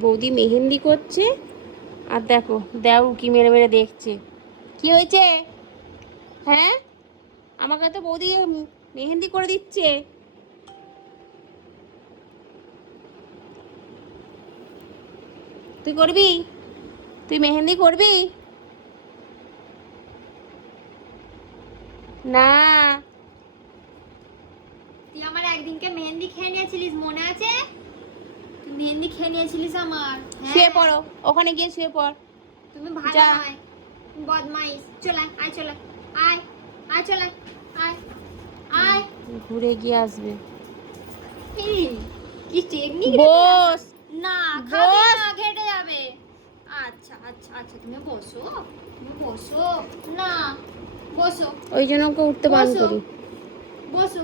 বৌদি মেহেন্দি করছে আর দেখো দেও কি মেরে মেরে দেখছে। কি হয়েছে? হ্যাঁ, আমাকে তো বৌদি মেহেন্দি করে দিচ্ছে। তুই করবি? তুই মেহেন্দি করবি? না। তুই আমার একদিনকে মেহেন্দি খেয়ে নিয়েছিলিস, মনে আছে? তুই মেহেন্দি খেয়ে নিয়েছিলিস আমার। শুয়ে পড়ো, ওখানে গিয়ে শুয়ে পড়। তুমি ভালো যা। নয়, বদমাইশ। চলে আয়, চলে আয়, আয় চলে আয়, আয়। ঘুরে গিয়ে আসবে। এই, কি টেকনিক রে? বস। না খাবে বস। না, ঘেটে যাবে। আচ্ছা আচ্ছা আচ্ছা, তুমি বসো, তুমি বসো। না, বসো ওই জন্য ওকে উঠতে বারণ বসো করি। বসো।